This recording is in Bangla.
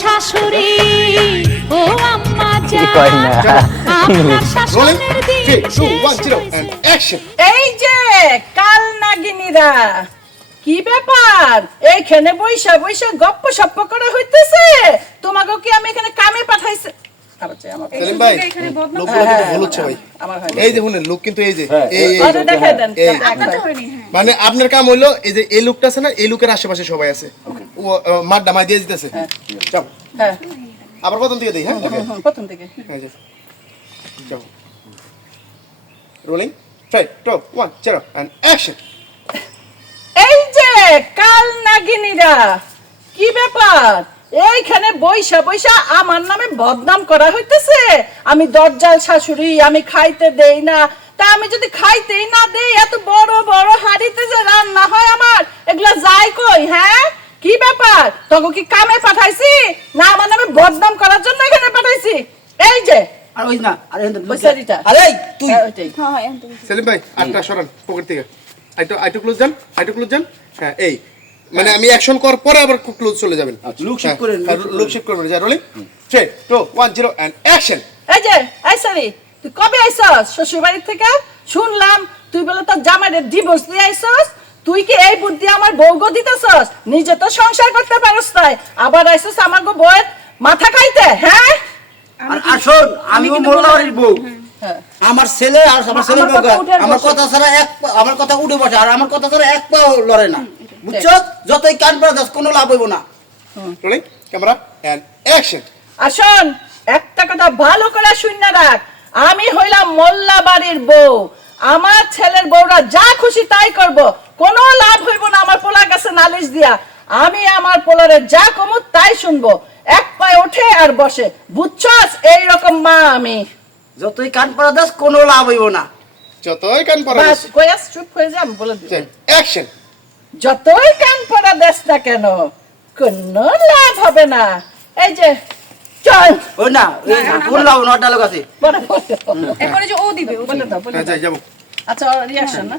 শাশুড়ি ও আম্মা কি কয় আপনার শাসনের দিন এই যে কাল নাগিনীরা কি ব্যাপার? এইখানে বৈশা বৈশা গপ্প সপ্প করা হইতেছে। তোমাকে কি আমি এখানে কামে পাঠাইছি। মানে আপনার কাম হইল এই যে এই লোকটা আছে না এই লোকের আশেপাশে সবাই আছে। ও আহ, মার ডামাই দিয়ে দিতেছে। যাও। হ্যাঁ। আবার প্রথম থেকে দেই হ্যাঁ? প্রথম থেকে। যাও। Rolling three two one zero action এই যে কাল নাগিনীরা কি ব্যাপার? এইখানে বৈশা বৈশা আমার নামে বদনাম করা হইতেছে। আমি দরজাল শাশুড়ি আমি খাইতে দেই না। তা আমি যদি খাইতেই না দেই এত বড় বড় হাড়িতে যে রান্না হয় আমার এগুলা যাই কই হ্যাঁ? কি ব্যাপার তখন কি কামে পাঠাইছি? না আমার নামে বদনাম করার জন্য এখানে পাঠাইছি। এই যে। আর ওই না আর এখান আরে তুই। হ্যাঁ, সেলিম ভাই আটটা সরান পকেট থেকে। আইটো আইটো ক্লোজ যান আইটো ক্লোজ যান। হ্যাঁ এই। মানে আমি অ্যাকশন করার পরে আবার ক্লোজ চলে যাবেন। লুক শিফট করেন, হ্যাঁ, লুক শিফট করবেন। যা rolling three two one zero and action এই যে এই সারি তুই কবে শ্বশুর বাড়ি থেকে? শুনলাম তুই বলে তোর জামাইয়ের ডিভোর্স দিয়ে আইসস? তুই কি এই বুদ্ধি আমার বউগো দিতেছস? নিজে তো সংসার করতে পারস তাই। আবার আইসস আমার গো বউয়ের মাথা খাইতে হ্যাঁ? আর আসুন আমি মোল্লা বাড়ির বউ। হ্যাঁ। আমার ছেলে আর আমার ছেলে আমার কথা আমার কথা ছাড়া এক আমার কথা উঠে বসে আর আমার কথা ছাড়া এক পাও লড়ে না। বুঝছ? যতই কান পড়া দাস কোনো লাভ হইব না। রোলিং ক্যামেরা এন্ড অ্যাকশন আসুন একটা কথা ভালো করে শুন রাখ। আমি হইলাম মোল্লা বাড়ির বউ। আমার ছেলের বউরা যা খুশি তাই করব। কোনো লাভ হইব না আমার পোলার কাছে নালিশ দিয়া। আমি আমার পোলারে যা কমু তাই শুনব। এক পায়ে ওঠে আর বসে। বুঝছস? এইরকম মা আমি। যতই কান পড়া দাস কোনো লাভ হইব না। যতই কান পড়া বাস কয়াস চুপ হয়ে যা বলে দিই অ্যাকশন যতই কান পড়া দেশ না কেন কোনো লাভ হবে না। এই যে চল। ওই না ওই না কোন লাভ নটা লোক আছে। বলে বলে এরপরে যে ও দিবে ও বলে দাও বলে দাও। যাই যাব। আচ্ছা রিয়াকশন না?